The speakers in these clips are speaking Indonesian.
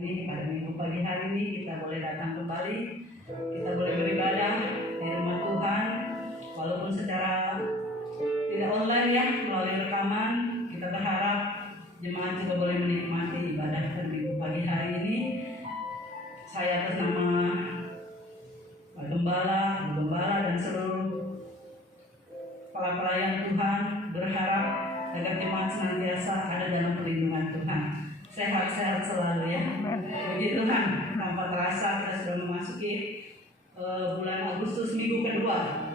Ini pada minggu pagi hari ini kita boleh datang kembali, kita boleh beribadah di rumah Tuhan, walaupun secara tidak online ya, melalui rekaman. Kita berharap jemaat juga boleh menikmati ibadah pada minggu pagi hari ini. Saya atas nama Pak Gembala, Bu Gembala dan seluruh para pelayan Tuhan berharap agar jemaat senantiasa ada dalam perlindungan Tuhan. Sehat-sehat selalu ya. Puji Tuhan, tanpa terasa kita sudah memasuki bulan Agustus minggu kedua.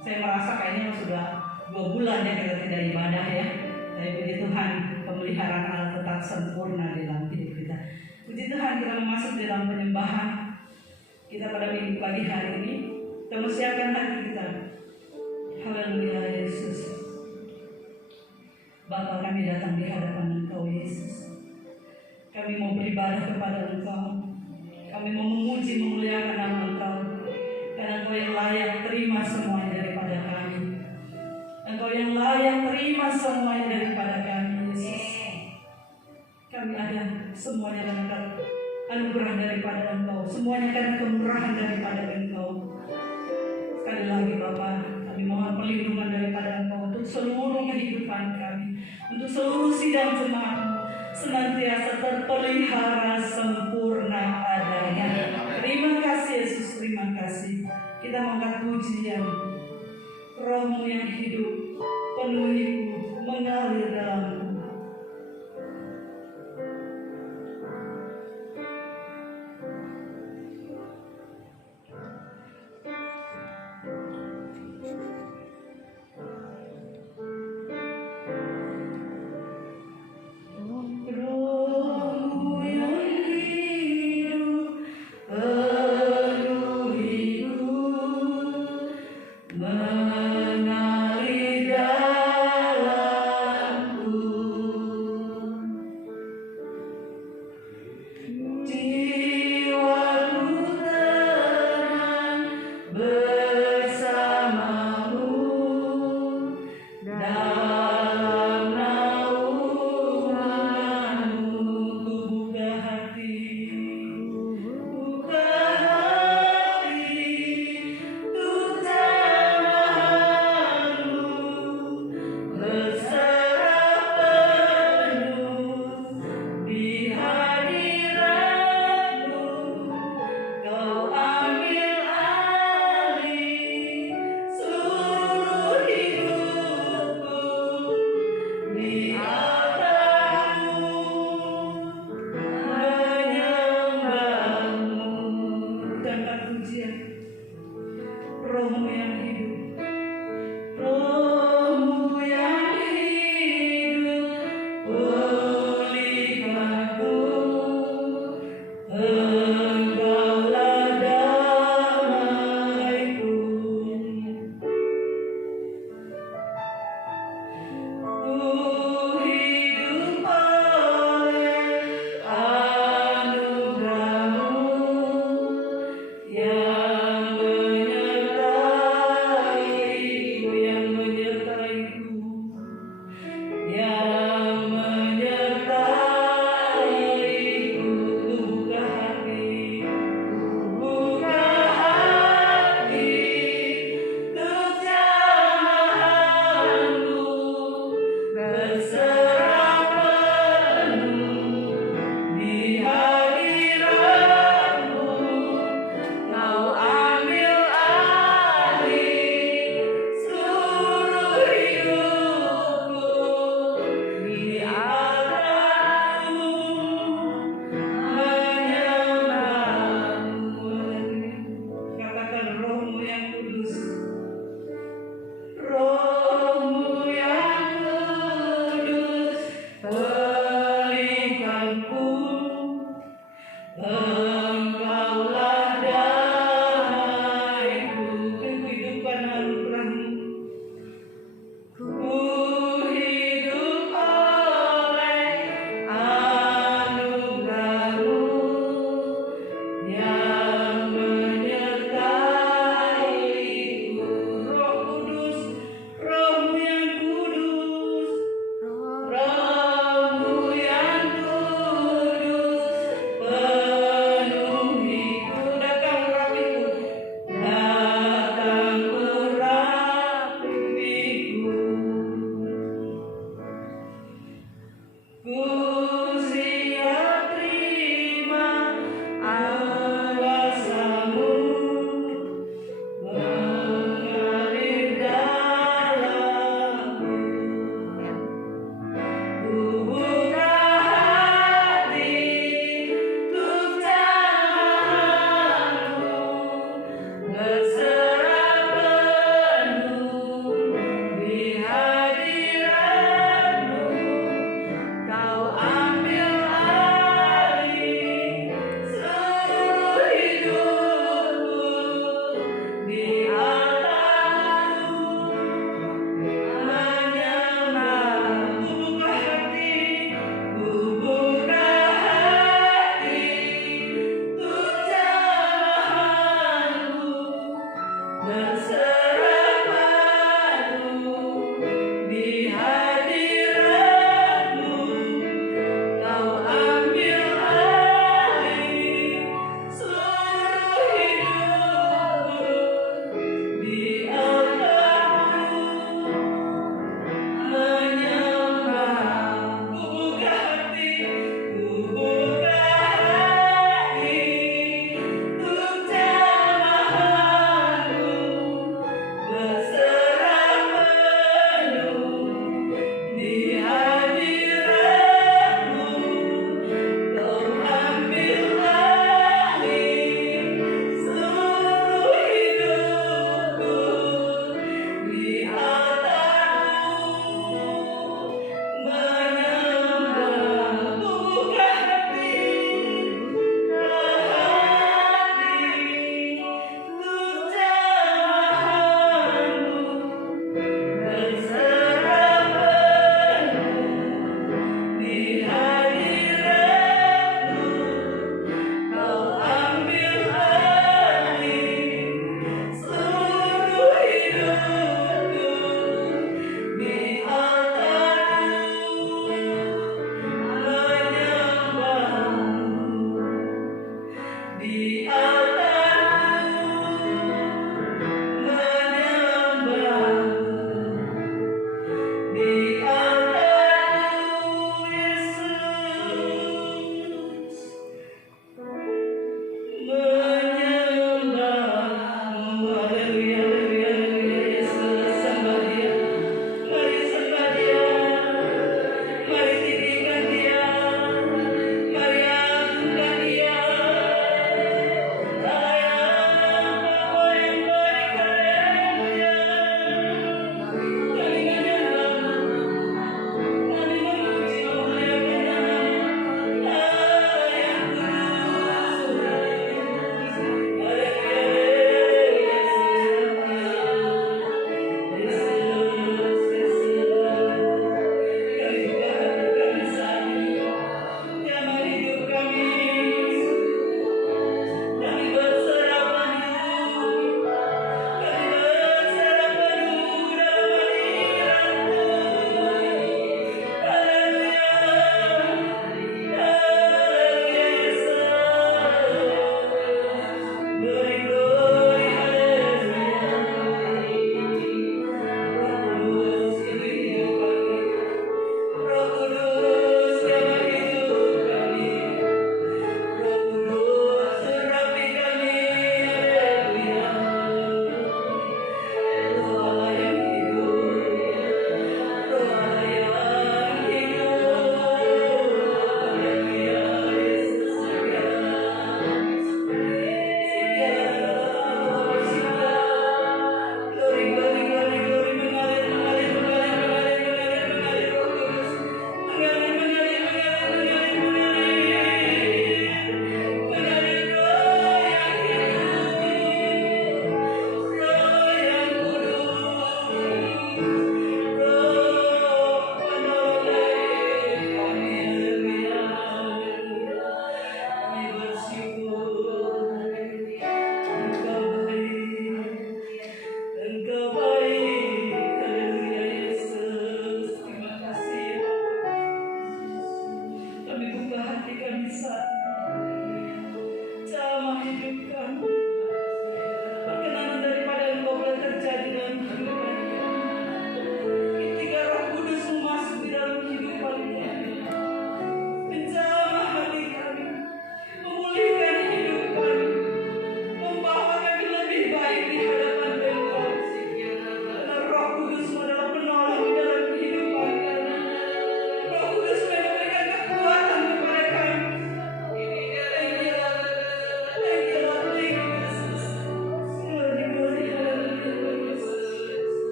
Saya merasa kayaknya sudah 2 bulan ya kita tidak ibadah ya. Tapi puji Tuhan, pemeliharaan Allah tetap sempurna di dalam hidup kita. Puji Tuhan, kita masuk di dalam penyembahan kita pada minggu pagi hari ini. Kita mempersiapkan hati kita. Haleluya Yesus. Bapa, kami datang di hadapan Engkau Yesus. Kami mau beribadah kepada Engkau. Kami mau memuji, memuliakan nama Engkau. Karena Engkau yang layak terima semuanya daripada kami. Engkau yang layak terima semuanya daripada kami, Yesus. Kami ada semuanya karena anugerah daripada Engkau. Semuanya karena kemurahan daripada Engkau. Sekali lagi Bapa, kami mohon perlindungan daripada Engkau untuk seluruh kehidupan kami. Untuk seluruh sidang jemaat senantiasa terpelihara sempurna adanya. Terima kasih Yesus, terima kasih. Kita mengangkat pujian. Roh-Mu yang hidup, penuhiku, mengalir dalamku.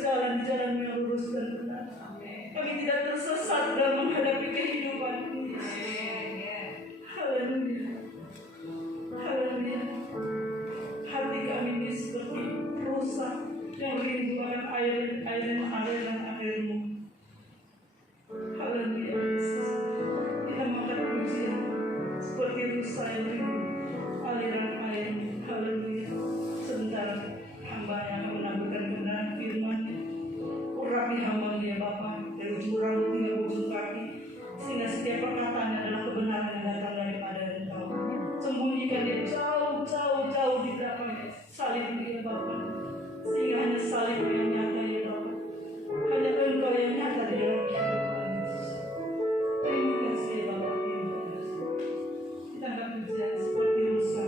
berjalan di jalan yang lurus dan benar. Kami tidak tersesat dalam menghadapi kehidupan ini. Haleluya. Haleluya. Hati kami ini seperti rusa yang rindu akan aliran-airmu. Haleluya. Kita makan pujian seperti rusa yang rindu aliran airmu. Haleluya. Sebentar hamba yang menaburkan kebenaran firman-Nya. Urapi hamba ya Bapa dari ujung rambut hingga ujung kaki, sehingga setiap perkataan adalah kebenaran yang datang daripada Engkau. Sembunyikan dia jauh di belakang salib ya Bapa, sehingga hanya salib yang nyata ya Bapa, hanya Engkau yang nyata di dalam kehidupan. Terima kasih ya Bapa. Kita akan pujian seperti rusa.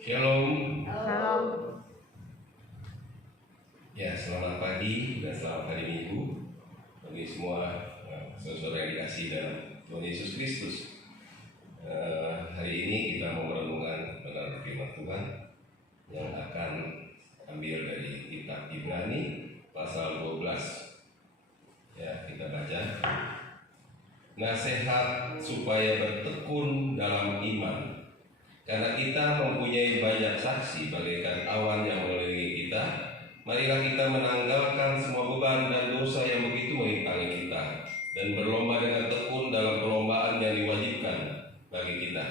Shalom. Shalom. Ya, selamat pagi dan selamat hari Minggu bagi semua saudara yang dikasihi dalam Tuhan Yesus Kristus. Hari ini kita mau merenungkan benar firman Tuhan nasihat supaya bertekun dalam iman. Karena kita mempunyai banyak saksi bagaikan awan yang mengelilingi kita, marilah kita menanggalkan semua beban dan dosa yang begitu menghalangi kita, dan berlomba dengan tekun dalam perlombaan yang diwajibkan bagi kita.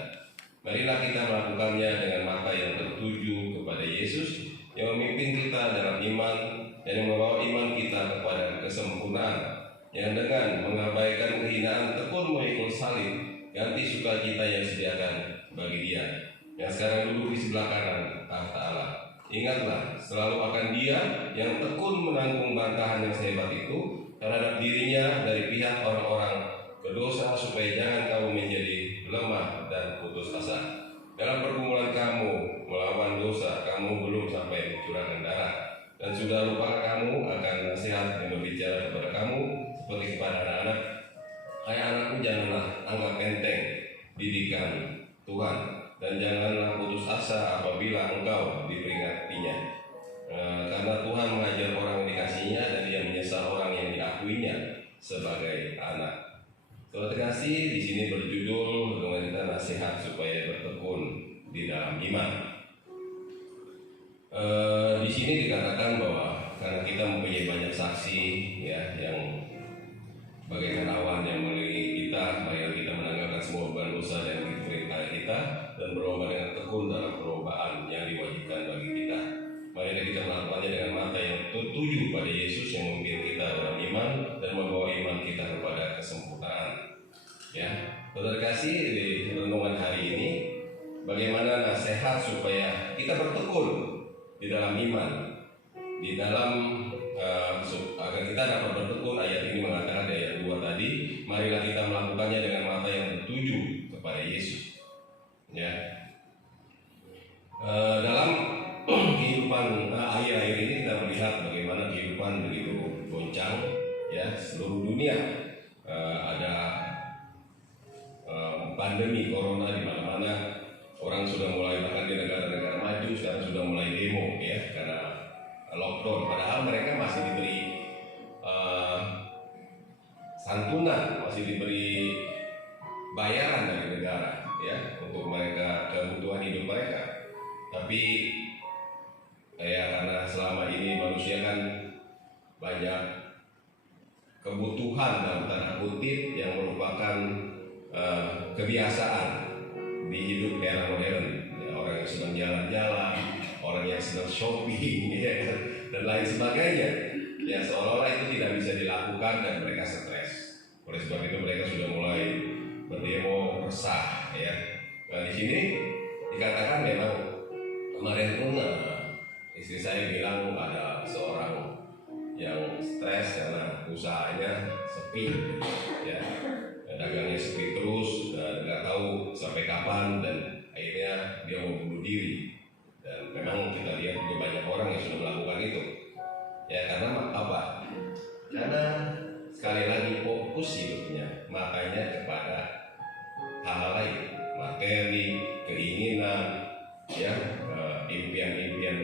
Marilah kita melakukannya dengan mata yang tertuju kepada Yesus yang memimpin kita dalam iman dan yang membawa iman kita kepada kesempurnaan, yang dengan mengabaikan kehinaan tekun memikul salib, ganti sukacita yang disediakan bagi Dia yang sekarang duduk di sebelah kanan tahta Allah. Ingatlah selalu akan Dia yang tekun menanggung bantahan yang sehebat itu terhadap dirinya dari pihak orang-orang berdosa, supaya jangan kamu menjadi lemah dan putus asa. Dalam pergumulan kamu melawan dosa, kamu belum sampai mencurahkan darah, dan sudah lupa kamu akan nasihat yang berbicara kepada kamu seperti kepada anak-anak. Hai anakku, janganlah anggap enteng didikan Tuhan, dan janganlah putus asa apabila engkau diperingatinya. Karena Tuhan mengajar orang yang dikasihinya, dan Dia menyesal orang yang diakuinya sebagai anak. Saudara terkasih, di sini berjudul dengan kita nasihat supaya bertekun di dalam iman. Di sini dikatakan bahwa karena kita mempunyai banyak saksi, ya, yang bagaikan awan yang mengelilingi kita, mari kita menanggalkan semua beban dosa dan perintah kita, dan berlomba dengan tekun dalam perlombaan yang diwajibkan bagi kita. Mari kita melakukannya dengan mata yang tertuju pada Yesus yang memimpin kita dalam iman dan membawa iman kita kepada kesempurnaan. Ya, saudara kasih, di renungan hari ini bagaimana nasihat supaya kita bertekun di dalam iman, di dalam agar kita dapat bertekun. Ayat ini mengatakan di ayat 2 tadi, marilah kita melakukannya dengan mata yang tertuju kepada Yesus. Ya, dalam kehidupan akhir-akhir ini kita melihat bagaimana kehidupan begitu goncang, ya, seluruh dunia ada pandemi corona di mana-mana. Orang sudah mulai, bahkan di negara-negara maju sekarang sudah mulai demo, ya, karena lockdown. Padahal mereka masih diberi santunan, masih diberi bayaran dari negara, ya, untuk mereka kebutuhan hidup mereka. Tapi ya, karena selama ini manusia kan banyak kebutuhan dalam tanda kutip yang merupakan kebiasaan di hidup era modern, ya, orang yang sedang jalan-jalan, orang yang sedang shopping, ya, dan lain sebagainya, ya, seolah-olah itu tidak bisa dilakukan dan mereka stres. Oleh sebab itu mereka sudah mulai berdemo, resah, ya. Nah, di sini dikatakan memang kemarin pun istri saya bilang ada seorang yang stres karena usahanya sepi, ya, dagangnya sepi terus, dan nggak tahu sampai kapan, dan akhirnya dia mau bunuh diri. Dan memang kita lihat juga banyak orang yang sudah melakukan itu, ya, karena apa? Karena sekali lagi fokus hidupnya makanya kepada hal-hal lain, materi, keinginan, ya, impian-impian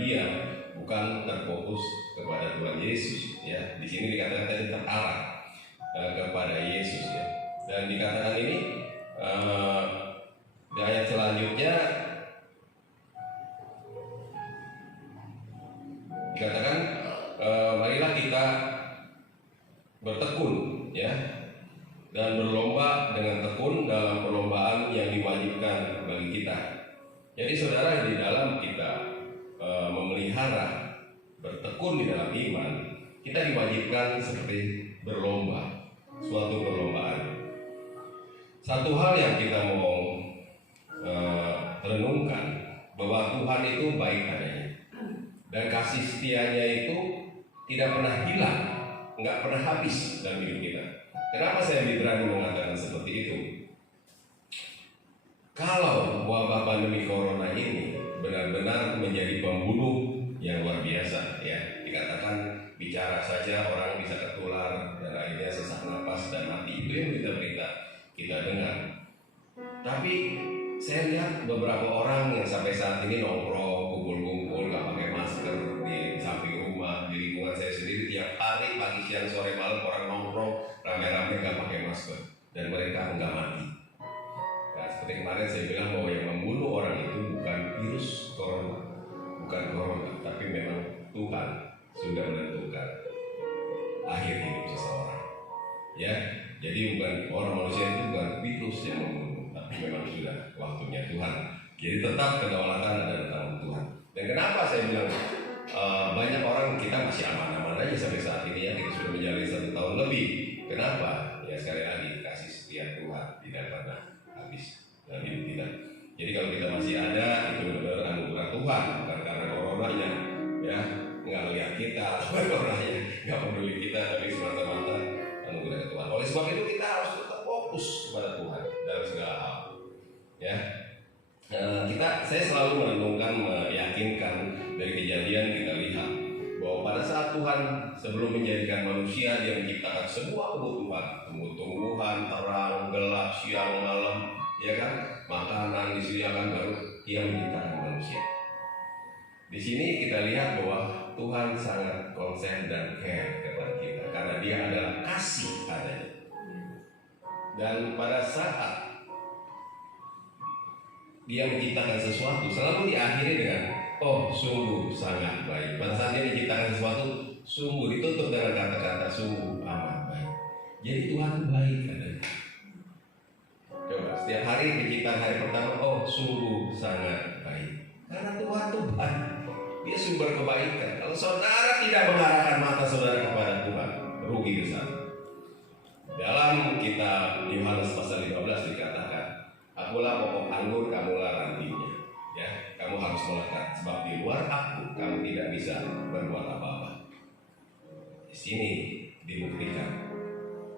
dia, bukan terfokus kepada Tuhan Yesus, ya. Di sini dikatakan tadi terarah kepada Yesus, ya. Dan dikatakan ini di ayat selanjutnya dikatakan marilah kita bertekun, ya, dan berlomba dengan tekun dalam perlombaan yang diwajibkan bagi kita. Jadi saudara, di dalam kita memelihara bertekun di dalam iman, kita diwajibkan seperti berlomba, suatu perlombaan. Satu hal yang kita mau renungkan, bahwa Tuhan itu baik adanya, dan kasih setianya itu tidak pernah hilang, nggak pernah habis dalam hidup kita. Kenapa saya berani mengatakan seperti itu? Kalau wabah pandemi corona ini benar-benar menjadi pembunuh yang luar biasa, ya, dikatakan bicara saja orang bisa tertular dan akhirnya sesak napas dan mati, itu yang berita-berita kita dengar. Tapi saya lihat beberapa orang yang sampai saat ini nongkrong, kumpul-kumpul, nggak pakai masker di samping rumah. Di lingkungan saya sendiri tiap hari, pagi, siang, sore, malam orang nongkrong rame-rame nggak pakai masker, dan nggak mati. Nah, seperti kemarin saya bilang bahwa yang membunuh orang itu bukan virus corona, bukan corona, tapi memang Tuhan sudah menentukan akhir hidup seseorang. Ya, jadi bukan orang manusia itu bukan virus yang membunuh, tapi memang sudah waktunya Tuhan. Jadi tetap kedaulatan ada di tangan Tuhan. Dan kenapa saya bilang banyak orang kita masih aman-aman aja sampai saat ini ya, kita sudah menjalani 1 tahun lebih. Kenapa? Ya sekali lagi kasih setia Tuhan tidak pernah habis dalam hidup kita. Jadi kalau kita masih ada itu benar-benar anugerah Tuhan, bukan karena coronanya ya, nggak lihat kita, coronanya nggak peduli kita, tapi semata-mata anugerah Tuhan. Oleh sebab itu kita harus tetap fokus kepada Tuhan dalam segala hal. Ya, saya selalu merenungkan, meyakinkan dari kejadian kita lihat bahwa pada saat Tuhan sebelum menjadikan manusia, Dia menciptakan semua kebutuhan, tumbuh-tumbuhan, terang, gelap, siang, malam, ya kan, makanan disediakan, baru Dia menciptakan manusia. Di sini kita lihat bahwa Tuhan sangat konsen dan care kepada kita karena Dia adalah kasih adanya. Dan pada saat Dia menciptakan sesuatu selalu diakhiri dengan oh sungguh sangat baik. Pada saat Dia menciptakan sesuatu sungguh ditutup dengan kata-kata sungguh amat baik. Jadi Tuhan baik adanya. Coba setiap hari penciptaan hari pertama oh sungguh sangat baik. Karena Tuhan itu baik. Dia sumber kebaikan. Kalau saudara tidak mengarahkan mata saudara kepada Tuhan, rugi besar. Dalam kitab Yohanes pasal 15 dikatakan, akulah pokok anggur, kamulah rantingnya. Ya, kamu harus melekat, sebab di luar aku kamu tidak bisa berbuat apa-apa. Di sini dibuktikan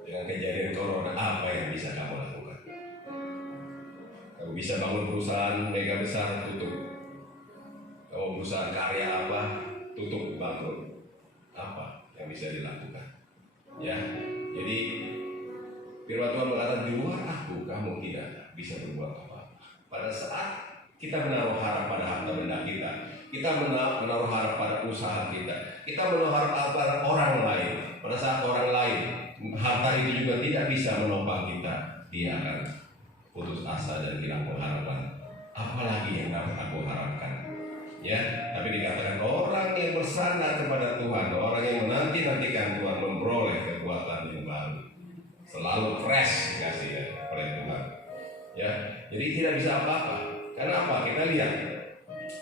dengan kejadian corona apa yang bisa kamu lakukan. Kamu bisa bangun perusahaan mega besar, tutup. Kamu perusahaan karya apa, tutup, bangkrut. Apa yang bisa dilakukan? Ya, jadi firman Tuhan mengatakan di luar aku kamu tidak bisa berbuat apa-apa. Pada saat kita menaruh harap pada harta benda kita menaruh harap pada usaha kita menaruh harap pada orang lain. Pada saat orang lain harta itu juga tidak bisa menopang kita, dia akan putus asa dan hilang pengharapan. Apalagi yang dapat aku harapkan? Ya, tapi dikatakan orang yang bersandar kepada Tuhan, orang yang menanti-nantikan Tuhan memperoleh kekuatan yang baru. Selalu fresh dikasih ya oleh Tuhan. Ya, jadi tidak bisa apa-apa. Karena apa? Kita lihat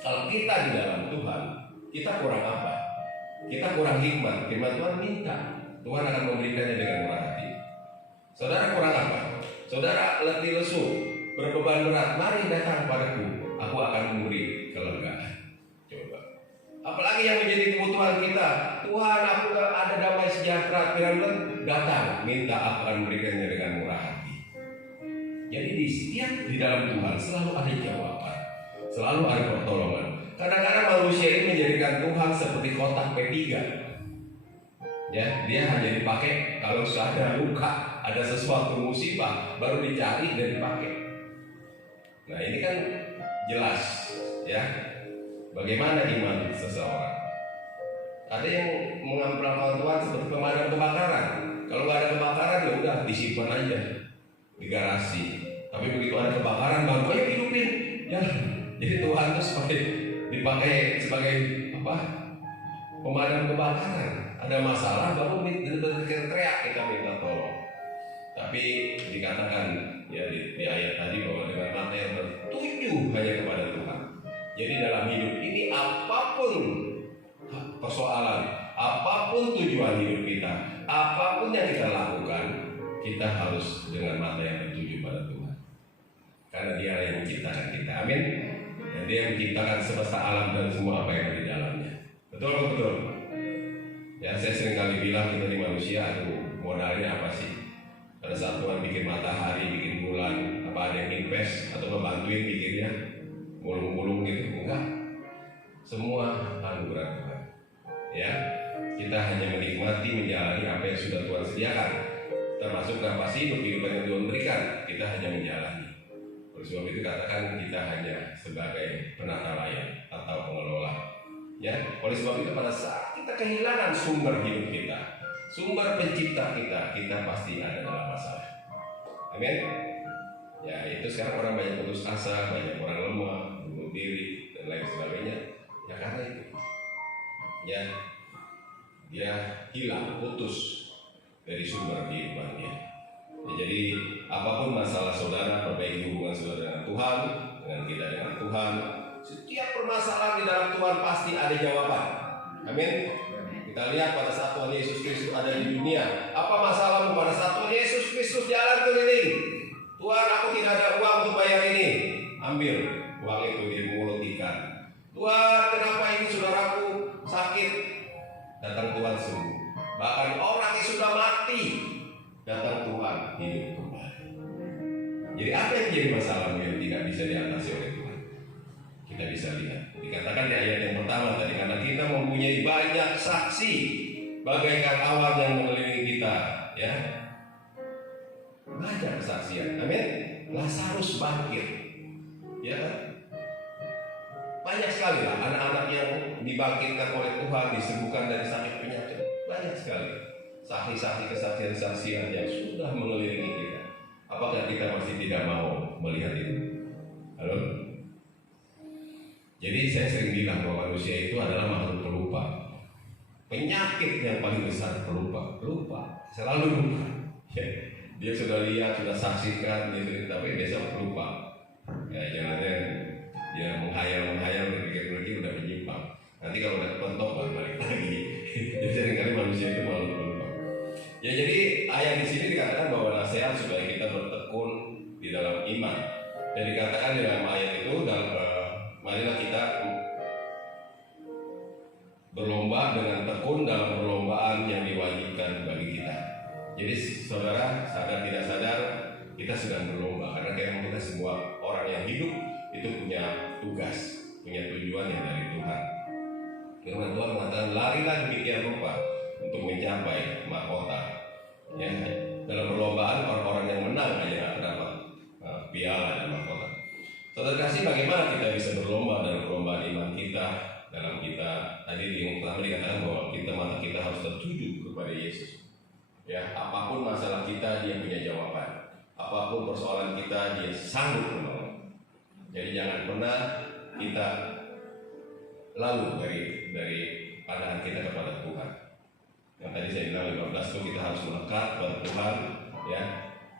kalau kita di dalam Tuhan, kita kurang apa? Kita kurang hikmat. Firman Tuhan minta, Tuhan akan memberikannya dengan murah hati. Saudara kurang apa? Saudara letih lesu, berbeban berat, mari datang padaku, aku akan memberi kelegaan. Coba. Apalagi yang menjadi kebutuhan kita, Tuhan aku ada damai sejahtera, firman datang, minta aku akan memberikannya dengan murah hati. Jadi di dalam Tuhan selalu ada jawaban, selalu ada pertolongan. Kadang-kadang manusia ini menjadikan Tuhan seperti kotak P3. Ya, dia hanya dipakai kalau ada luka, ada sesuatu musibah, baru dicari dan dipakai. Nah ini kan jelas, ya. Bagaimana iman seseorang? Ada yang mengambil Tuhan seperti pemadam kebakaran. Kalau nggak ada kebakaran ya udah disimpan aja di garasi. Tapi begitu ada kebakaran baru aja hidupin. Ya, jadi Tuhan itu dipakai sebagai apa? Pemadam kebakaran. Ada masalah baru teriak kita minta tolong. Tapi dikatakan ya di ayat tadi bahwa dengan mata yang tertuju hanya kepada Tuhan. Jadi dalam hidup ini apapun persoalan, apapun tujuan hidup kita, apapun yang kita lakukan, kita harus dengan mata yang tertuju pada Tuhan. Karena Dia yang menciptakan kita, amin. Dan Dia menciptakan semesta alam dan semua apa yang ada di dalamnya. Betul. Ya, saya sering kali bilang kita di manusia, modalnya apa sih? Pada saat Tuhan bikin matahari, bikin bulan, apa ada yang invest atau membantuin bikinnya, mulung-mulung gitu, enggak. Semua anugerah Tuhan. Ya, kita hanya menikmati menjalani apa yang sudah Tuhan sediakan, termasuk nafas hidup yang Tuhan berikan. Kita hanya menjalani. Oleh sebab itu katakan kita hanya sebagai penata layang atau pengelola. Ya, oleh sebab itu pada saat kita kehilangan sumber hidup kita, sumber pencipta kita pasti ada dalam masalah. Amin. Ya itu sekarang orang banyak putus asa, banyak orang lemah, bunuh diri dan lain sebagainya. Ya karena itu, ya dia hilang, putus dari sumber kehidupannya. Ya, jadi apapun masalah saudara, perbaiki hubungan saudara dengan Tuhan, dengan kita dengan Tuhan. Setiap permasalahan di dalam Tuhan pasti ada jawaban. Amin. Kita lihat pada saat Tuhan Yesus Kristus ada di dunia, apa masalahmu pada saat Tuhan Yesus Kristus jalan keliling? Tuhan, aku tidak ada uang untuk bayar ini. Ambil uang itu di mulut ikan. Tuhan, kenapa ini saudaraku sakit? Datang Tuhan sembuh. Bahkan orang yang sudah mati, datang Tuhan hidup kembali. Jadi apa yang menjadi masalahmu yang tidak bisa diatasi oleh Tuhan? Kita bisa lihat. Dikatakan di ayat yang pertama tadi, karena kita mempunyai banyak saksi bagaikan awan yang mengelilingi kita, ya. Banyak kesaksian. Amin. Lazarus bangkit. Ya kan? Banyak sekali lah anak-anak yang dibangkitkan oleh Tuhan, disembuhkan dari sakit penyakit. Banyak sekali saksi-saksi kesaksian-kesaksian yang sudah mengelilingi kita. Apakah kita masih tidak mau melihat itu? Halo? Jadi saya sering bilang bahwa manusia itu adalah makhluk pelupa. Penyakit yang paling besar pelupa. Selalu lupa. Dia sudah lihat, sudah saksikan, tapi besok lupa. Ya jangan-jangan dia menghayal, berpikir-pikir udah menyimpang. Nanti kalau udah pentok baru balik lagi. Jadi seringkali manusia itu malu lupa. Ya jadi ayat di sini dikatakan bahwa nasihat supaya kita bertekun di dalam iman. Dan dikatakan di dalam ayat itu, marilah kita berlomba dengan tekun dalam perlombaan yang diwajibkan bagi kita. Jadi saudara, sadar tidak sadar kita sedang berlomba, karena kita semua orang yang hidup itu punya tugas, punya tujuan yang dari Tuhan. Firman Tuhan mengatakan, larilah demikian rupa untuk mencapai mahkota. Ya, dalam perlombaan orang-orang yang menang aja dapat piala dan mahkota. Saudara kasih, bagaimana kita bisa berlomba dalam perlombaan iman kita? Dalam kita tadi yang pertama dikatakan bahwa mata kita harus tertuju kepada Yesus. Ya, apapun masalah kita dia punya jawaban. Apapun persoalan kita dia sanggup menolong. Jadi jangan pernah kita lalu dari pandangan kita kepada Tuhan. Yang tadi saya bilang 15 itu kita harus melekat pada Tuhan, ya.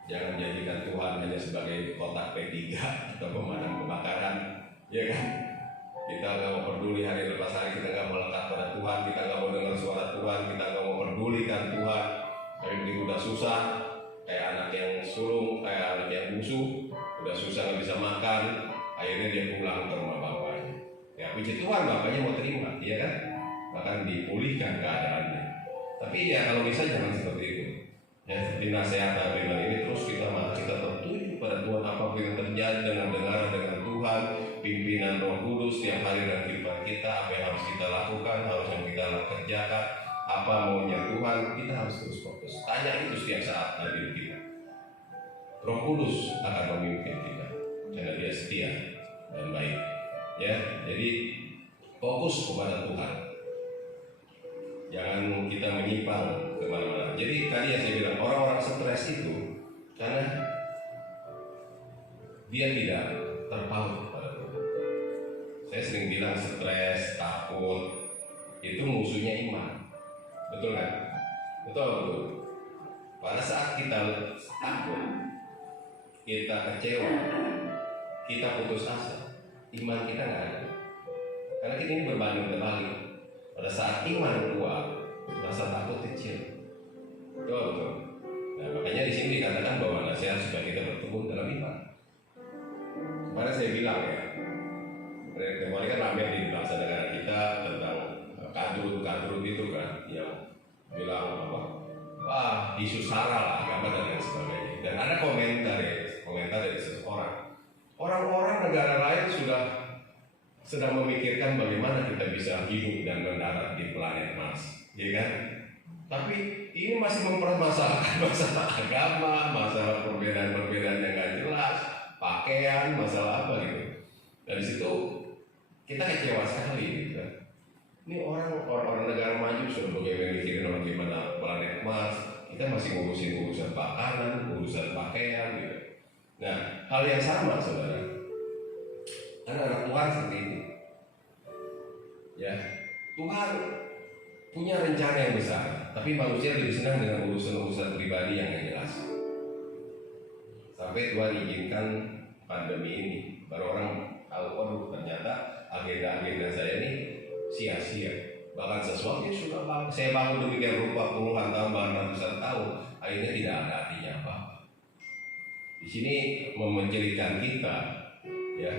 Jangan jadikan Tuhan hanya sebagai kotak P3 atau pemadam kebakaran, ya kan? Kita nggak mau peduli hari lepas hari, kita nggak melekat pada Tuhan, kita nggak mau dengar suara Tuhan, kita nggak mau pedulikan Tuhan. Tapi begitu udah susah, kayak anak yang sulung, kayak anak yang bungsu, udah susah nggak bisa makan, akhirnya dia pulang ke rumah bapaknya. Ya puji Tuhan, bapaknya mau terima, ya kan? Bahkan dipulihkan keadaannya. Tapi ya kalau bisa jangan seperti itu. Ya seperti nasihat Abel ini, terus mata kita tertuju pada Tuhan. Apapun yang terjadi dengan Tuhan, pimpinan Roh Kudus setiap hari dalam kehidupan kita, apa yang harus kita lakukan, harus yang kita kerjakan, apa maunya Tuhan, kita harus terus fokus. Tanya itu setiap saat dalam hidup kita. Roh Kudus akan memimpin kita, karena Dia setia dan baik. Ya, jadi fokus kepada Tuhan. Jangan kita menyimpang kemana-mana. Jadi tadi yang saya bilang, orang-orang stres itu karena dia tidak terpaut kepada Tuhan. Saya sering bilang stres, takut itu musuhnya iman. Betul kan? Betul. Pada saat kita takut, kita kecewa, kita putus asa, iman kita nggak ada. Karena kita ini berbanding terbalik. Pada saat iman kuat, rasa takut kecil. Betul. Nah, makanya di sini dikatakan bahwa nasihat supaya kita bertumbuh dalam iman. Kemarin saya bilang ya, kemarin kan ramai di bangsa negara kita tentang kadrun itu kan, yang bilang apa? Wah, isu sara lah agama dan lain sebagainya. Dan ada komentar dari seseorang. Orang-orang negara lain sudah sedang memikirkan bagaimana kita bisa hidup dan mendarat di planet Mars, ya kan? Tapi ini masih mempermasalahkan masalah agama, masalah perbedaan-perbedaan yang gak jelas, pakaian, masalah apa gitu. Dari situ kita kecewa sekali, gitu kan? Ini orang negara maju sudah mikirin bagaimana planet Mars, kita masih ngurusin urusan makanan, urusan pakaian, gitu. Nah, hal yang sama saudara, anak-anak Tuhan seperti itu. Ya, Tuhan punya rencana yang besar, tapi manusia lebih senang dengan urusan-urusan pribadi yang gak jelas. Sampai Tuhan izinkan pandemi ini, baru orang tahu, waduh ternyata agenda-agenda saya ini sia-sia. Bahkan sesuatu yang sudah saya bangun demikian rupa puluhan tahun, bahkan ratusan tahun, akhirnya tidak ada artinya apa. Di sini memenjelikan kita, ya,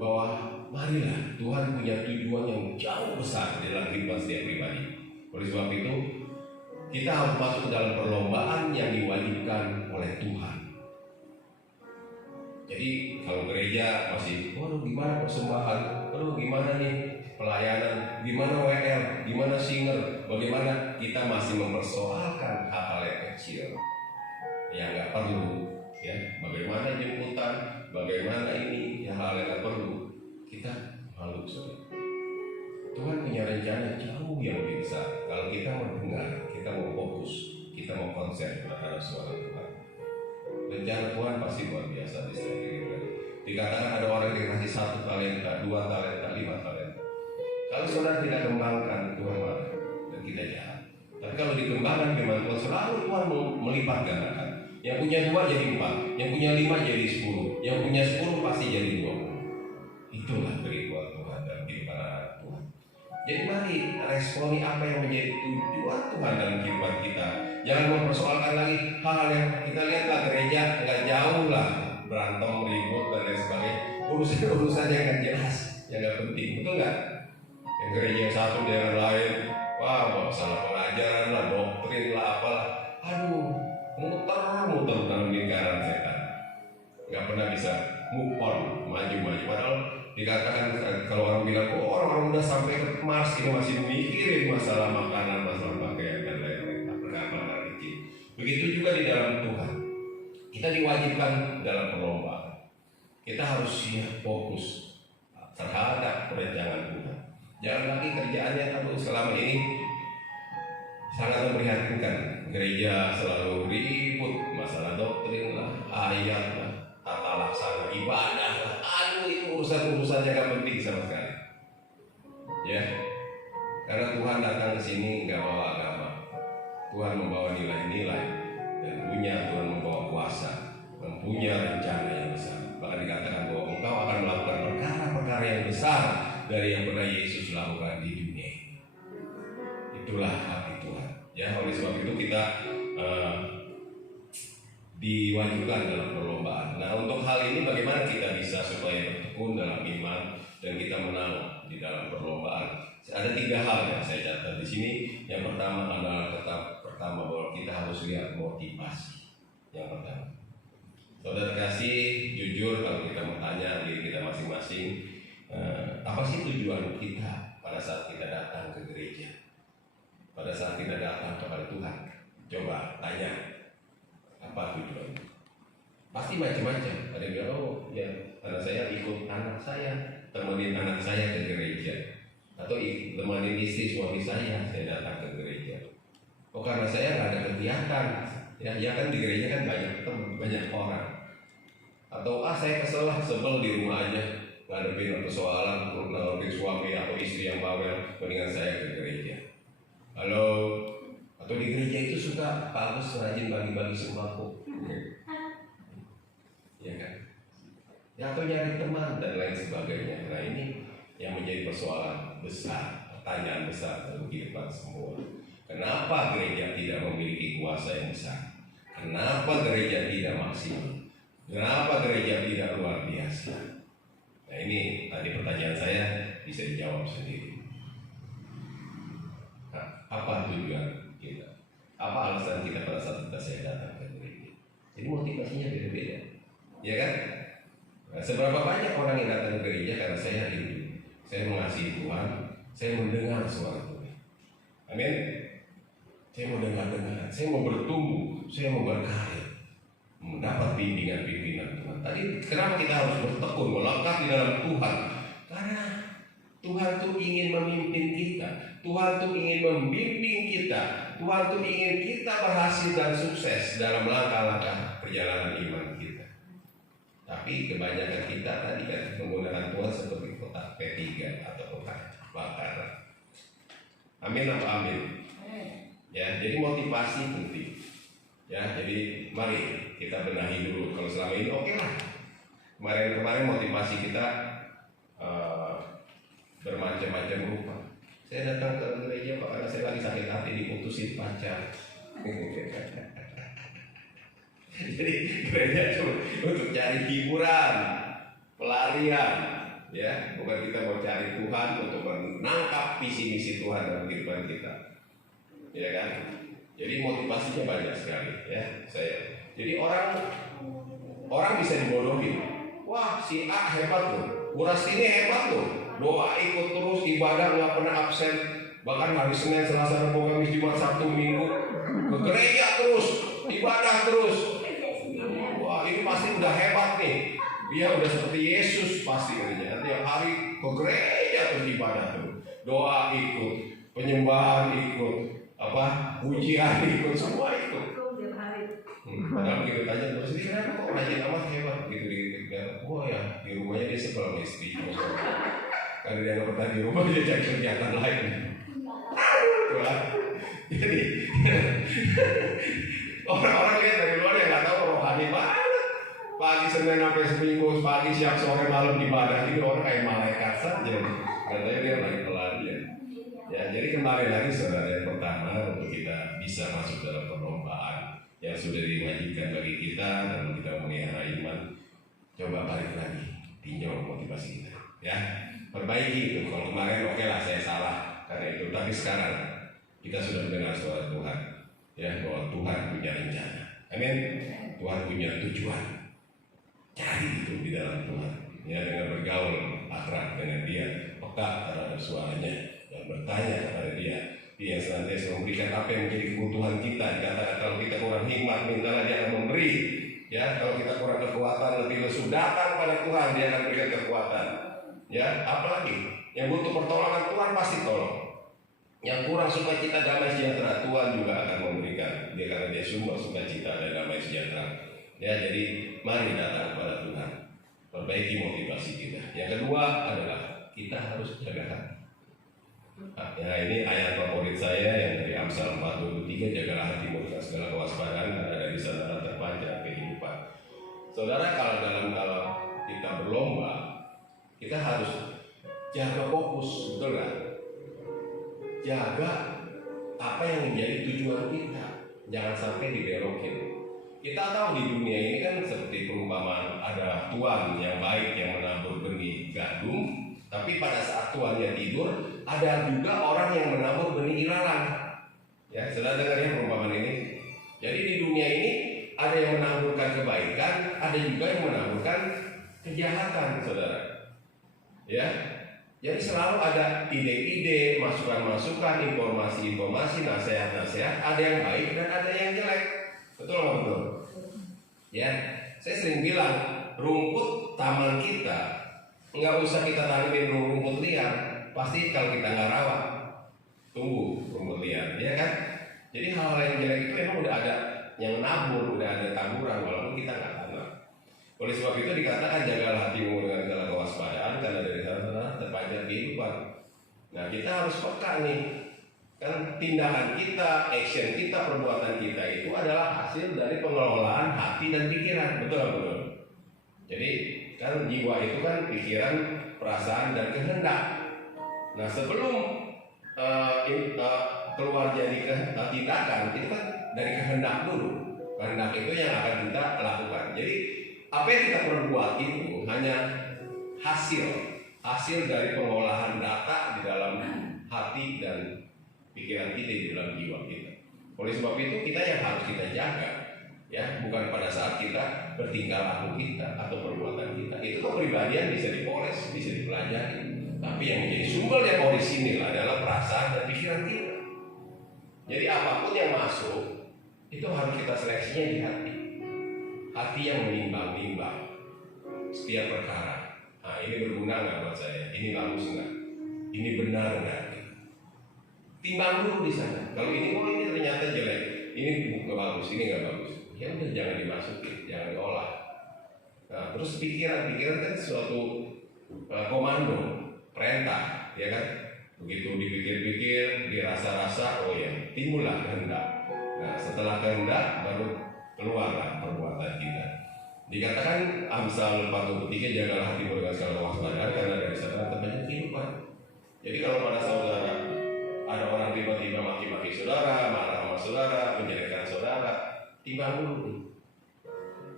bahwa marilah Tuhan punya tujuan yang jauh besar dalam kehidupan setiap pribadi. Oleh sebab itu, kita harus masuk dalam perlombaan yang diwajibkan oleh Tuhan. Jadi kalau gereja masih, waduh gimana persembahan, waduh gimana nih pelayanan, gimana WL, gimana singer, bagaimana kita masih mempersoalkan hal-hal yang kecil yang nggak perlu, ya, bagaimana jemputan, bagaimana ini, hal yang nggak perlu, kita malu saudara. Tuhan punya rencana jauh yang lebih besar. Kalau kita mau dengar, kita mau fokus, kita mau konsen terhadap suara Tuhan. Rencana Tuhan pasti luar biasa di setiap kita. Dikatakan ada orang yang dikasih 1 talenta, 2 talenta, 5 talenta. Kalau saudara tidak kembangkan, Tuhan marah dan kita jahat. Tapi kalau dikembangkan firman Tuhan, selalu Tuhan melipat gandakan. Yang punya 2 jadi 4, yang punya 5 jadi 10, yang punya 10 pasti jadi 20. Itulah keriduan Tuhan dalam kehidupan anak Tuhan. Jadi mari responi apa yang menjadi tujuan Tuhan dalam kehidupan kita. Jangan mempersoalkan lagi hal-hal yang kita lihatlah gereja nggak jauh lah, berantem, ribut dan lain sebagainya. Urusan yang nggak jelas, yang nggak penting, betul nggak? Yang gereja yang satu dengan lain, wah salah pengajaran lah, doktrin lah, apalah. Aduh, muter dalam lingkaran setan. Nggak pernah bisa move on, maju. Padahal dikatakan kalau orang bilang, oh orang udah sampai ke Mars ini masih mikirin masalah makanan, masalah pakaian dan lain-lain. Perkara kecil. Begitu juga di dalam Tuhan. Kita diwajibkan dalam perlombaan. Kita harus siap fokus terhadap perencanaan Tuhan. Jangan lagi kerjaannya selama ini sangat memprihatinkan. Gereja selalu ribut masalah doktrin lah, ayat lah, tata laksana ibadah lah. Aduh, itu urusan-urusannya gak penting sama sekali. Ya, karena Tuhan datang ke sini nggak bawa agama. Tuhan membawa nilai-nilai dan Tuhan membawa kuasa, mempunyai rencana yang besar. Bahkan dikatakan bahwa engkau akan melakukan perkara-perkara yang besar dari yang pernah Yesus lakukan di dunia. Itulah hati Tuhan. Ya, oleh sebab itu kita diwajibkan dalam perlombaan. Nah, untuk hal ini bagaimana kita bisa supaya bertekun dalam iman dan kita menang di dalam perlombaan? Ada 3 hal yang saya catat di sini. Yang pertama adalah bahwa kita harus lihat motivasi. Yang pertama, saudara kasih jujur kalau kita mau tanya diri kita masing-masing, apa sih tujuan kita pada saat kita datang ke gereja, pada saat kita datang kepada Tuhan? Coba tanya, apa tujuannya? Pasti macam-macam. Ada yang bilang, oh ya anak saya ikut anak saya, temenin anak saya ke gereja, atau temenin istri suami saya datang ke gereja. Oh karena saya nggak ada kegiatan, ya kan di gereja kan banyak orang. Atau saya sebel di rumah aja, ngadepin persoalan, ngadepin suami atau istri yang bawel, mendingan saya ke gereja. Halo, atau di gereja itu suka Pak Agus rajin bagi-bagi sembako, ya kan? Ya, atau nyari teman dan lain sebagainya. Nah ini yang menjadi persoalan besar, pertanyaan besar dalam kehidupan semua. Kenapa gereja tidak memiliki kuasa yang besar? Kenapa gereja tidak maksimal? Kenapa gereja tidak luar biasa? Nah ini tadi pertanyaan saya bisa dijawab sendiri. Nah, apa tujuan kita? Apa alasan kita pada saat saya datang ke gereja? Jadi motivasinya beda-beda, ya kan? Nah, seberapa banyak orang yang datang ke gereja karena saya rindu, saya mengasihi Tuhan, saya mendengar suara Tuhan. Amin. Saya mau dengar, saya mau bertumbuh, saya mau berkarya, mendapat bimbingan Tuhan. Tadi kenapa kita harus bertekun, melangkah di dalam Tuhan? Karena Tuhan tuh ingin memimpin kita, Tuhan tuh ingin membimbing kita, Tuhan tuh ingin kita berhasil dan sukses dalam langkah-langkah perjalanan iman kita. Tapi kebanyakan kita tadi kan menggunakan Tuhan seperti kotak P3 atau kotak bakar. Amin apa amin? Ya, jadi motivasi penting. Ya, jadi mari kita benahi dulu. Kalau selama ini oke lah. Kemarin motivasi kita bermacam-macam rupa. Saya datang ke gereja Pak karena saya lagi sakit hati diputusin pacar. Jadi gereja cuma untuk cari hiburan, pelarian, ya, bukan kita mau cari Tuhan untuk menangkap visi misi Tuhan dalam kehidupan kita, ya kan? Jadi motivasinya banyak sekali, ya. Jadi orang bisa dibodohin. Wah, si A hebat loh, Uras ini hebat loh, doa ikut terus, ibadah nggak pernah absen, bahkan hari Senin, Selasa, Rabu, Kamis, Jumat, Sabtu, Minggu ke gereja terus, ibadah terus. Wah, ini pasti udah hebat nih. Dia udah seperti Yesus pasti katanya. Tiap hari ke gereja terus ibadah terus, doa ikut, penyembahan ikut, pujian ikut, semua ikut. Padahal begitu tanya terus ini kenapa kok rajin amat hebat gitu wah ya di rumahnya dia sebel sama istri. Karena dia nggak pernah di rumah dia cari kegiatan lain. Jadi orang-orang lihat dari luar yang nggak tahu rohani banget. Pagi Senin sampai Seminggu, pagi siang sore malam ibadah, ini orang kayak malaikat saja. Katanya dia lagi pelarian. Ya, jadi kembali lagi saudara, yang pertama untuk kita bisa masuk dalam perlombaan yang sudah diwajibkan bagi kita dan kita memelihara iman. Coba balik lagi, tinjau motivasi kita, ya. Perbaiki itu. Kalau kemarin oke lah saya salah karena itu, tapi sekarang kita sudah mendengar suara Tuhan, ya, bahwa Tuhan punya rencana. Amin. Tuhan punya tujuan. Cari itu di dalam Tuhan, ya, dengan bergaul akrab dengan Dia, peka terhadap suaranya dan bertanya kepada Dia. Dia senantiasa memberikan apa yang menjadi kebutuhan kita. Dikatakan kalau kita kurang hikmat, mintalah Dia akan memberi. Ya, kalau kita kurang kekuatan, lebih lesu, datang pada Tuhan, Dia akan berikan kekuatan. Ya, apalagi yang butuh pertolongan Tuhan pasti tolong. Yang kurang sukacita, damai sejahtera, Tuhan juga akan memberikan. Dia karena Dia sumber sukacita dan damai sejahtera. Ya, jadi mari datang kepada Tuhan. Perbaiki motivasi kita. Yang kedua adalah kita harus jaga hati. Ya, ini ayat favorit saya yang dari Amsal 4:23, jagalah hatimu dengan segala kewaspadaan karena dari sana terpancar kehidupan. Saudara, kalau kita berlomba, kita harus jaga fokus, betul nggak? Jaga apa yang menjadi tujuan kita, jangan sampai dibelokin. Kita tahu di dunia ini kan seperti perumpamaan, ada tuan yang baik yang menabur benih gandum, tapi pada saat tuannya tidur, ada juga orang yang menabur benih ilalang. Ya, sudah dengar ya perumpamaan ini? Jadi di dunia ini ada yang menaburkan kebaikan, ada juga yang menaburkan kejahatan, saudara. Ya, jadi selalu ada ide-ide, masukan-masukan, informasi-informasi, nasihat-nasihat. Ada yang baik dan ada yang jelek. Betul nggak betul? Ya, saya sering bilang rumput taman kita nggak usah kita tanamin rumput liar. Pasti kalau kita nggak rawat, tumbuh rumput liar, ya kan? Jadi hal-hal yang jelek itu memang udah ada yang nabur, udah ada taburan walaupun kita nggak tanam. Oleh sebab itu dikatakan jagalah hatimu dengan segala kewaspadaan karena dari sana terpancar kehidupan. Nah, kita harus peka nih. Kan tindakan kita, action kita, perbuatan kita itu adalah hasil dari pengelolaan hati dan pikiran, betul. Jadi kan jiwa itu kan pikiran, perasaan dan kehendak. Nah, sebelum keluar jadi tindakan itu kan dari kehendak dulu. Kehendak itu yang akan kita lakukan. Jadi apa yang kita perbuat itu hanya hasil dari pengolahan data di dalam hati dan pikiran kita, di dalam jiwa kita. Oleh sebab itu kita yang harus kita jaga, ya, bukan pada saat kita bertingkah laku kita atau perbuatan kita. Itu kepribadian bisa dipoles, bisa dipelajari. Tapi yang menjadi sumber yang orisinil adalah perasaan dan pikiran kita. Jadi apapun yang masuk itu harus kita seleksinya di hati. Hati yang menimbang-nimbang setiap perkara. Nah, ini berguna nggak buat saya? Ini bagus nggak? Ini benar nggak? Timbang dulu di sana. Kalau ini ternyata jelek, ini nggak bagus, ini nggak bagus. Ya udah jangan dimasukin, jangan diolah. Nah, terus pikiran kan suatu komando, perintah, ya kan? Begitu dipikir-pikir, dirasa-rasa, oh ya, timbullah kehendak. Nah, setelah kehendak baru keluarlah perbuatan kita. Dikatakan Amsal 43, jagalah hatimu dengan segala kewaspadaan karena dari sana terbanyak kehidupan. Jadi kalau pada saudara ada orang tiba-tiba maki-maki saudara, marah sama saudara, menjelekkan saudara, timbang dulu.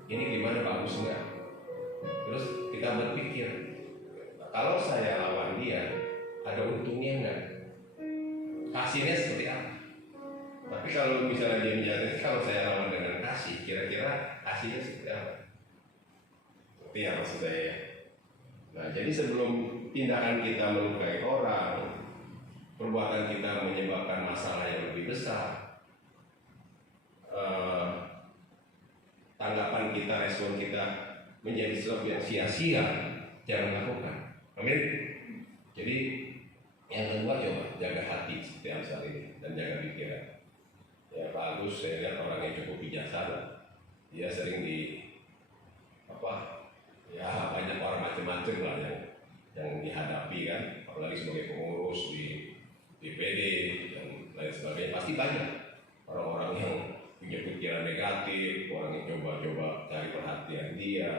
Ini gimana, bagus enggak? Terus kita berpikir, kalau saya lawan dia, ada untungnya enggak? Hasilnya seperti apa? Tapi kalau misalnya dia menjadi, kalau saya lawan dengan kasih, kira-kira hasilnya seperti apa? Seperti apa maksud saya? Nah, jadi sebelum tindakan kita melukai orang, perbuatan kita menyebabkan masalah yang lebih besar, tanggapan kita, respon kita menjadi sesuatu yang sia-sia, jangan lakukan. Amin. Jadi yang kedua, coba jaga hati seperti Amsal ini dan jaga pikiran. Ya, Pak Agus, saya lihat orang yang cukup bijaksana. Dia sering ya banyak orang macam-macam lah yang dihadapi kan, apalagi sebagai pengurus di DPD dan lain sebagainya. Pasti banyak orang-orang yang punya pikiran negatif, orang yang coba-coba cari perhatian dia,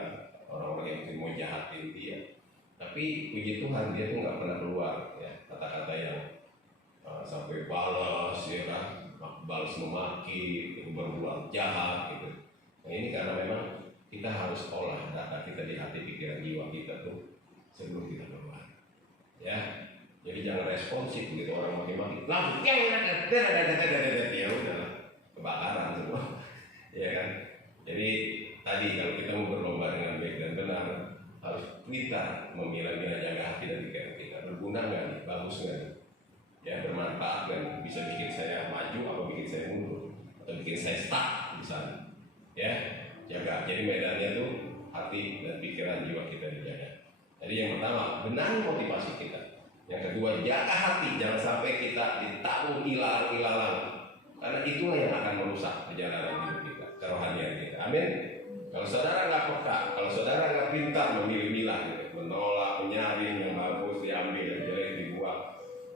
orang-orang yang mungkin mau jahatin dia. Tapi puji Tuhan dia tuh nggak pernah keluar ya kata-kata yang sampai balas, ya kan, balas memaki, berbuat jahat gitu. Nah, ini karena memang kita harus olah data kita di hati, pikiran, jiwa kita tuh sebelum kita keluar. Ya, jadi jangan responsif begitu orang maki-maki. Langsung ya udah kebakaran semua. Ya kan. Jadi tadi kalau kita mau berlomba dengan baik dan benar, harus pintar memilah-milah, jaga hati dan pikiran kita. Berguna nggak nih? Bagus nggak nih? Ya, bermanfaat kan? Bisa bikin saya maju atau bikin saya mundur atau bikin saya stuck di sana. Ya, jaga. Jadi medannya tuh hati dan pikiran, jiwa kita dijaga. Jadi yang pertama, benar motivasi kita. Yang kedua, jaga hati, jangan sampai kita ditaruh ilalang-ilalang, karena itulah yang akan merusak perjalanan hidup kita, kerohanian kita. Amin. Kalau saudara nggak peka, kalau saudara nggak pintar memilih-milah, gitu, menolak, menyaring yang bagus diambil, yang jelek dibuang,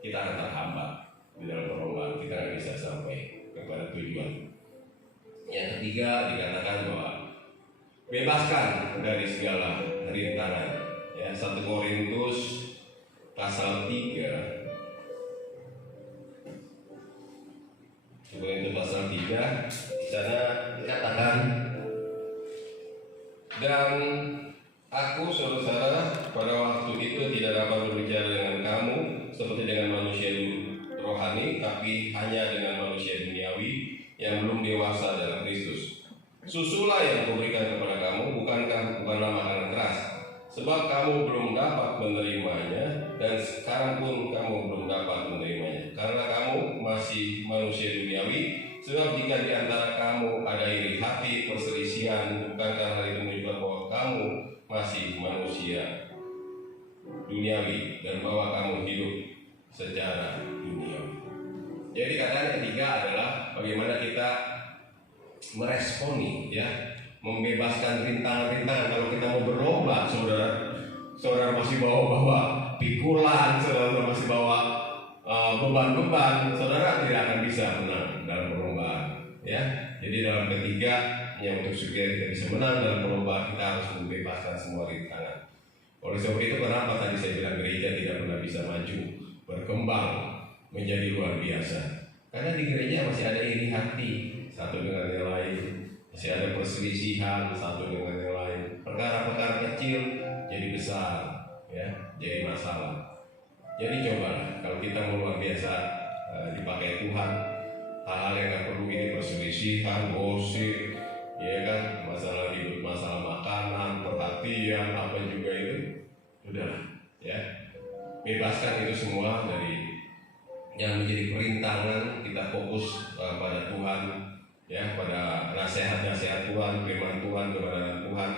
kita akan terhambat di dalam perlombaan. Kita nggak bisa sampai kepada tujuan. Yang ketiga, dikatakan bahwa bebaskan dari segala rintangan. Ya, 1 Korintus pasal 3. 1 Korintus pasal 3, di sana dikatakan, dan aku saudara pada waktu itu tidak dapat berbicara dengan kamu seperti dengan manusia rohani, tapi hanya dengan manusia duniawi yang belum dewasa dalam Kristus. Susulah yang kuberikan kepada kamu bukanlah makanan keras, sebab kamu belum dapat menerimanya, dan sekarang pun kamu belum dapat menerimanya, karena kamu masih manusia duniawi. Sebab jika di antara kamu ada iri hati, perselisihan, bukankah hal itu menunjukkan bahwa kamu masih manusia duniawi dan bahwa kamu hidup secara duniawi. Jadi katanya ketiga adalah bagaimana kita meresponi, ya, membebaskan rintangan-rintangan. Kalau kita mau berlomba, saudara masih bawa pikulan, saudara masih bawa beban-beban, saudara tidak akan bisa menang dalam perlombaan. Ya, jadi dalam ketiga yang untuk supaya kita bisa menang dalam perlombaan, kita harus membebaskan semua rintangan. Oleh sebab itu, kenapa tadi saya bilang gereja tidak pernah bisa maju, berkembang menjadi luar biasa? Karena di gereja masih ada iri hati satu dengan yang lain, masih ada perselisihan satu dengan yang lain. Perkara-perkara kecil jadi besar, ya, jadi masalah. Jadi cobalah kalau kita mau luar biasa dipakai Tuhan, hal-hal yang nggak perlu ini, perselisihan, gosip, ya kan, masalah hidup, masalah makanan, perhatian, apa juga itu, udahlah, ya, bebaskan itu semua dari yang menjadi perintangan. Kita fokus pada Tuhan, ya, pada nasihat-nasihat Tuhan, firman Tuhan, kebenaran Tuhan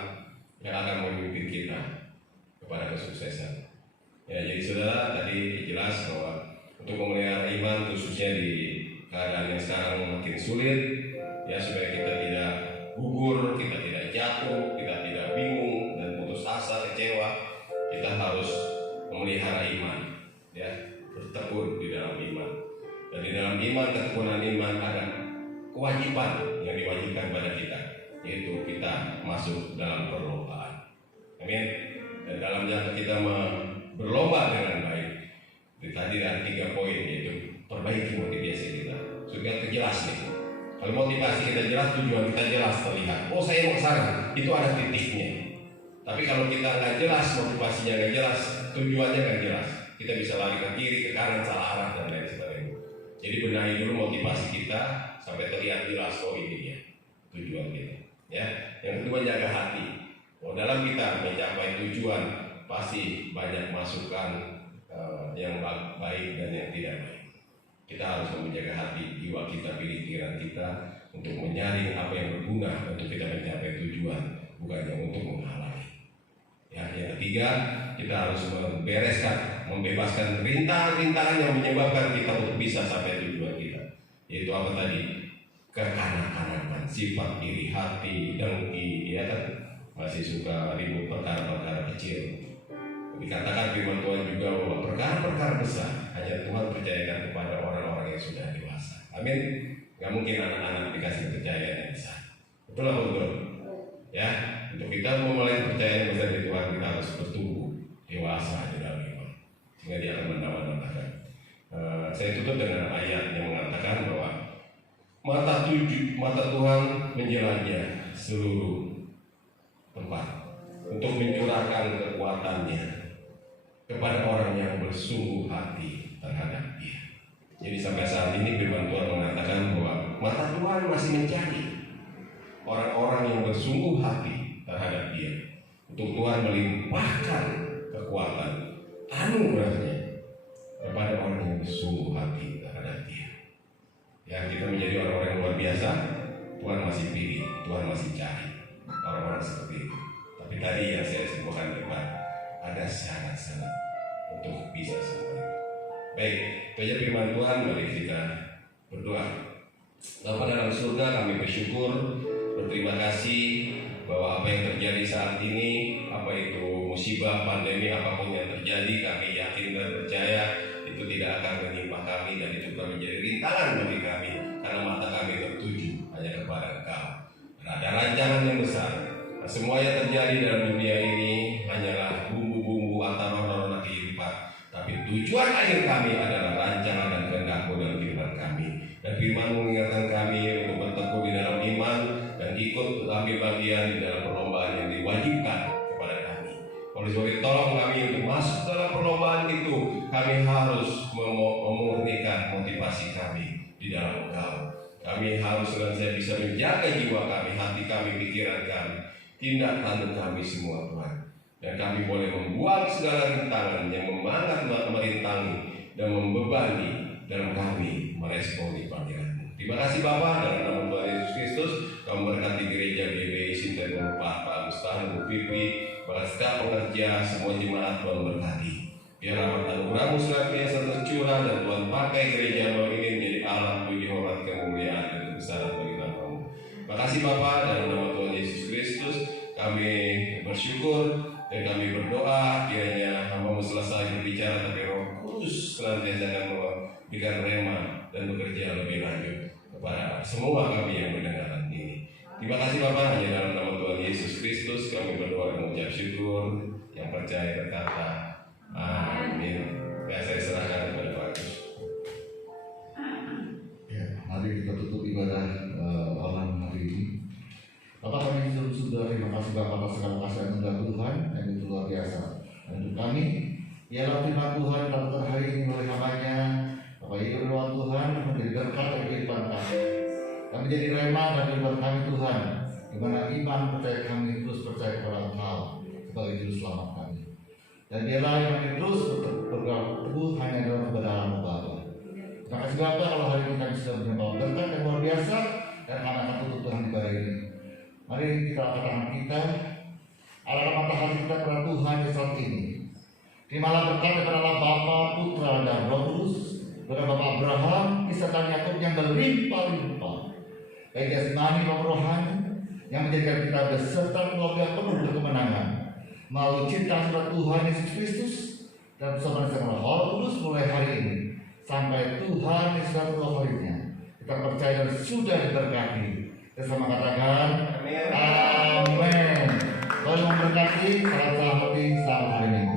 yang akan memimpin kita kepada kesuksesan. Ya, jadi saudara, tadi jelas bahwa untuk memelihara iman khususnya di keadaan yang sekarang makin sulit, ya, supaya kita tidak gugur, kita tidak jatuh, kita tidak bingung, asa, kecewa, kita harus memelihara iman, ya, bertekun di dalam iman. Dan di dalam iman, ketekunan iman ada kewajiban yang diwajibkan pada kita, yaitu kita masuk dalam perlombaan. Amin. Dan dalam jangka kita berlomba dengan baik, tadi ada 3 poin, yaitu perbaiki motivasi kita supaya jelas nih. Kalau motivasi kita jelas, tujuan kita jelas terlihat. Oh, saya mau ke sana, itu ada titiknya. Tapi kalau kita nggak jelas, motivasinya nggak jelas, tujuannya nggak jelas, kita bisa lari ke kiri, ke kanan, salah arah dan lain sebagainya. Jadi benahi dulu motivasi kita sampai terlihat jelas. Oh, ini dia tujuan kita. Ya, yang kedua jaga hati. Oh, dalam kita mencapai tujuan pasti banyak masukan yang baik dan yang tidak baik. Kita harus menjaga hati, jiwa kita, pikiran kita untuk menyaring apa yang berguna untuk kita mencapai tujuan, bukannya untuk menghalangi. Ya, yang ketiga, kita harus membebaskan rintangan-rintangan yang menyebabkan kita untuk bisa sampai tujuan kita. Yaitu apa tadi? Kekanak-kanakan, sifat iri hati, dengki, ya kan? Masih suka ribut perkara-perkara kecil. Dikatakan firman Tuhan juga bahwa perkara-perkara besar hanya Tuhan percayakan kepada orang-orang yang sudah dewasa. Amin. Gak mungkin anak-anak dikasih kepercayaan yang besar. Betul apa betul? Ya, untuk kita memulai kepercayaan yang besar di Tuhan, kita harus bertumbuh dewasa di dalam iman, sehingga dia akan menambah-nambahkan. Saya tutup dengan ayat yang mengatakan bahwa mata Tuhan menjelajah seluruh tempat untuk mencurahkan kekuatannya kepada orang yang bersungguh hati terhadap Dia. Jadi sampai saat ini firman Tuhan mengatakan bahwa mata Tuhan masih mencari orang-orang yang bersungguh hati terhadap Dia, untuk Tuhan melimpahkan kekuatan anugerahnya kepada orang yang bersungguh hati terhadap Dia. Ya, kita menjadi orang-orang yang luar biasa. Tuhan masih pilih, Tuhan masih cari orang-orang seperti itu. Tapi tadi yang saya sebutkan depan, ada syarat-syarat untuk bisa semua. Baik, itu aja firman Tuhan. Mari kita berdoa. Bapa dalam surga, kami bersyukur, berterima kasih bahwa apa yang terjadi saat ini, apa itu musibah, pandemi, apapun yang terjadi, kami yakin dan percaya itu tidak akan menimpa kami, dan itu akan menjadi rintangan bagi kami, karena mata kami tertuju hanya kepada Engkau. Dan ada rancangan yang besar. Semua yang terjadi dalam dunia ini hanyalah bumbu-bumbu atau rona-rona kehidupan. Tapi tujuan akhir kami adalah rancangan dan kehendak-Mu dalam kehidupan kami. Dan firman mengingatkan kami untuk bertekun di dalam iman dan ikut ambil bagian di dalam perlombaan yang diwajibkan kepada kami. Oleh sebab itu, tolong kami untuk masuk dalam perlombaan itu. Kami harus memurnikan motivasi kami di dalam Engkau. Kami harus senantiasa bisa menjaga jiwa kami, hati kami, pikiran kami, tindak tanduk kami semua, Tuhan. Dan kami boleh membuang segala rintangan yang merintangi dan membebani dalam kami meresponi panggilan-Mu. Terima kasih Bapa, dalam nama Tuhan Yesus Kristus. Kami berkati gereja BBI Sinten Pak Mustahil, Bu Pipi, para setiap pekerja, semua jemaat Tuhan berkati. Biar rahmat anugerah-Mu senantiasa tercurah, dan Tuhan pakai gereja ini menjadi alat puji hormat kemuliaan dan kebesaran bagi nama-Mu. Terima kasih Bapa, dalam nama Tuhan Yesus Kristus kami bersyukur dan kami berdoa kiranya hamba-Mu selesai berbicara, tapi Roh Kudus senantiasa akan memberikan rema dan bekerja lebih lanjut kepada semua kami yang mendengarkan ini. Terima kasih Bapak, hanya dalam nama Tuhan Yesus Kristus kami berdoa dan mengucap syukur. Yang percaya berkata amin. Ya, saya serahkan kepada Pak Agus. Ya, mari kita tutup ibadah malam hari ini. Bapak kami sudah terima kasih Bapak atas segala kasih anugerah Tuhan yang itu luar biasa. Dan untuk kami, ialah firman Tuhan dalam hari ini oleh hamba-Nya. Bapak hidup doa Tuhan menjadi berkat bagi kehidupan kami. Kami jadi rema dan kehidupan kami Tuhan, di mana iman percaya kami terus percaya kepada Engkau sebagai juru selamat kami. Dan dialah yang kami terus bergerak teguh hanya dalam kebenaran Bapa. Terima kasih Bapak kalau hari ini kami sudah menyembah berkat yang luar biasa, dan kami akan tutup Tuhan di ibadah ini. Mari kita angkat tangan kita, arahkan mata hati kita kepada Tuhan di saat ini. Terimalah berkat daripada Bapa, Putra dan Roh Kudus, kepada Bapak Abraham, Ishak dan Yakub yang berlimpah-limpah, baik jasmani maupun rohani, yang menjadikan kita beserta keluarga penuh dengan kemenangan. melalui cinta surat Tuhan Yesus Kristus dan bersama dengan Roh Kudus mulai hari ini sampai Tuhan Yesus datang harinya. Kita percaya dan sudah diberkati. Kita sama katakan Amin. Tuhan memberkati. Selamat hari Minggu.